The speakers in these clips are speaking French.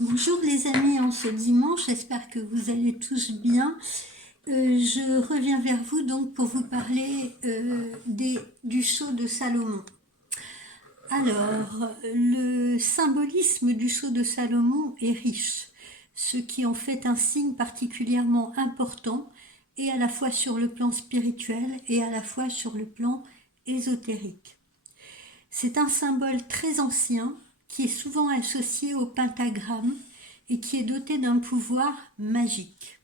Bonjour les amis, en ce dimanche, j'espère que vous allez tous bien. Je reviens vers vous donc pour vous parler du sceau de Salomon. Alors, le symbolisme du sceau de Salomon est riche, ce qui en fait un signe particulièrement important, et à la fois sur le plan spirituel et à la fois sur le plan ésotérique. C'est un symbole très ancien qui est souvent associé au pentagramme et qui est doté d'un pouvoir magique.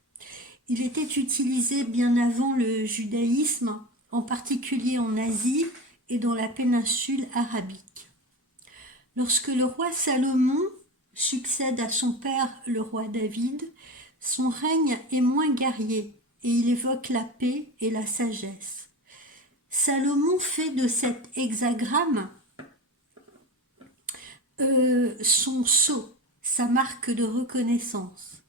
Il était utilisé bien avant le judaïsme, en particulier en Asie et dans la péninsule arabique. Lorsque le roi Salomon succède à son père, le roi David, son règne est moins guerrier et il évoque la paix et la sagesse. Salomon fait de cet hexagramme son sceau, sa marque de reconnaissance.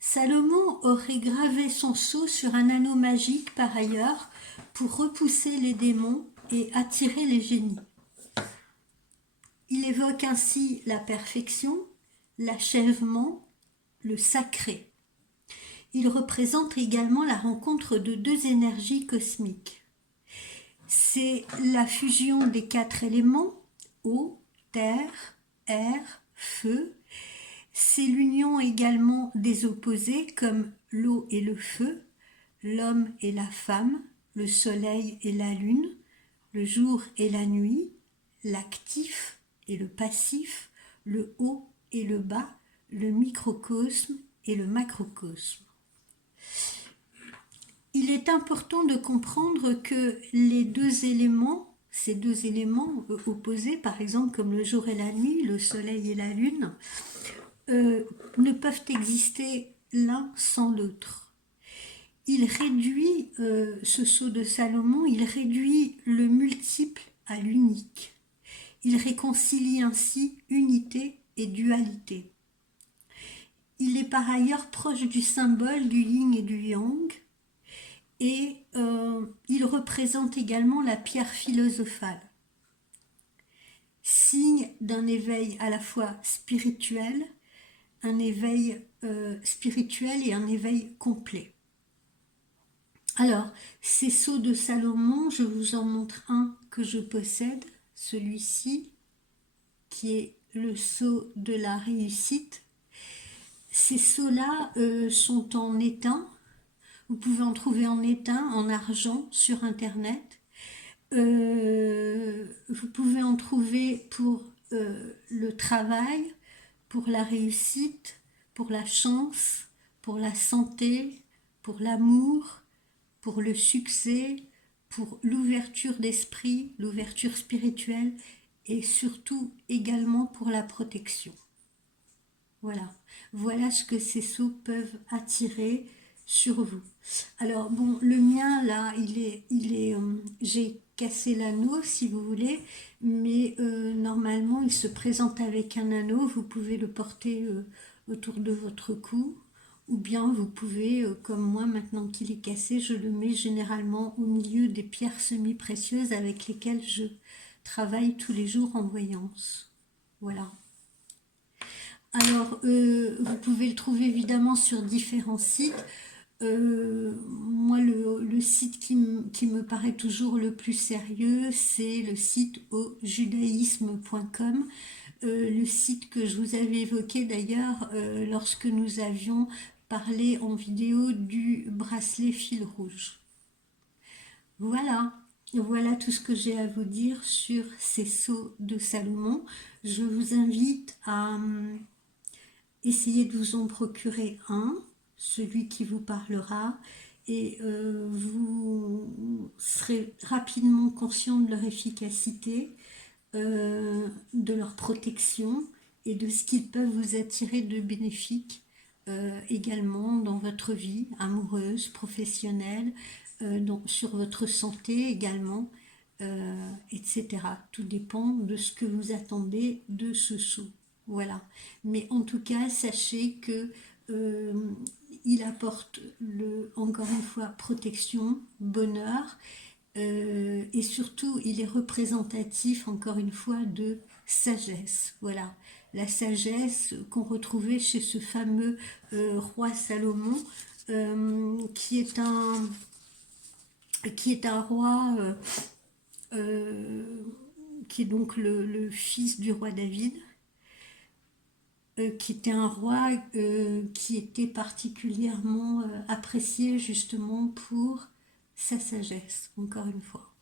Salomon aurait gravé son sceau sur un anneau magique par ailleurs pour repousser les démons et attirer les génies. Il évoque ainsi la perfection, l'achèvement, le sacré. Il représente également la rencontre de deux énergies cosmiques. C'est la fusion des quatre éléments, eau, terre, air, feu. C'est l'union également des opposés comme l'eau et le feu, l'homme et la femme, le soleil et la lune, le jour et la nuit, l'actif et le passif, le haut et le bas, le microcosme et le macrocosme. Il est important de comprendre que les deux éléments, ces deux éléments opposés, par exemple comme le jour et la nuit, le soleil et la lune, ne peuvent exister l'un sans l'autre. Il réduit, ce sceau de Salomon, il réduit le multiple à l'unique. Il réconcilie ainsi unité et dualité. Il est par ailleurs proche du symbole du yin et du yang, et il représente également la pierre philosophale, signe d'un éveil à la fois spirituel, un éveil spirituel et un éveil complet. Alors, ces sceaux de Salomon, je vous en montre un que je possède, celui-ci, qui est le sceau de la réussite. Ces sceaux-là sont en étain. Vous pouvez en trouver en étain, en argent, sur Internet. Vous pouvez en trouver pour le travail, pour la réussite, pour la chance, pour la santé, pour l'amour, pour le succès, pour l'ouverture d'esprit, l'ouverture spirituelle et surtout également pour la protection. Voilà, voilà ce que ces sceaux peuvent attirer sur vous. Alors bon, le mien là, j'ai cassé l'anneau si vous voulez, mais normalement il se présente avec un anneau. Vous pouvez le porter autour de votre cou, ou bien vous pouvez, comme moi maintenant qu'il est cassé, je le mets généralement au milieu des pierres semi-précieuses avec lesquelles je travaille tous les jours en voyance. Voilà. Alors, vous pouvez le trouver évidemment sur différents sites. Moi, le site qui me paraît toujours le plus sérieux, c'est le site au judaïsme.com, le site que je vous avais évoqué d'ailleurs lorsque nous avions parlé en vidéo du bracelet fil rouge. Voilà. Voilà tout ce que j'ai à vous dire sur ces sceaux de Salomon. Je vous invite à essayez de vous en procurer un, celui qui vous parlera, et vous serez rapidement conscient de leur efficacité, de leur protection et de ce qu'ils peuvent vous attirer de bénéfique également dans votre vie amoureuse, professionnelle, sur votre santé également, etc. Tout dépend de ce que vous attendez de ce sceau. Voilà. Mais en tout cas, sachez que il apporte encore une fois protection, bonheur, et surtout il est représentatif encore une fois de sagesse. Voilà. la sagesse qu'on retrouvait chez ce fameux roi Salomon, qui est un roi euh, qui est donc le fils du roi David, qui était un roi qui était particulièrement apprécié justement pour sa sagesse, encore une fois.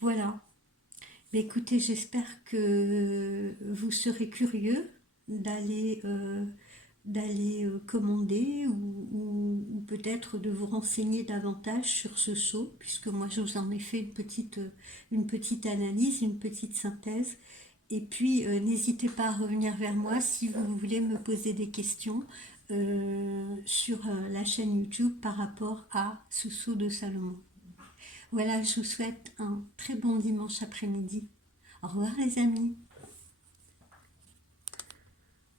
Voilà. Mais écoutez, j'espère que vous serez curieux d'aller commander ou peut-être de vous renseigner davantage sur ce sceau, puisque moi je vous en ai fait une petite analyse, une petite synthèse. Et puis n'hésitez pas à revenir vers moi si vous voulez me poser des questions sur la chaîne YouTube par rapport à ce sceau de Salomon. Voilà, je vous souhaite un très bon dimanche après-midi. Au revoir les amis.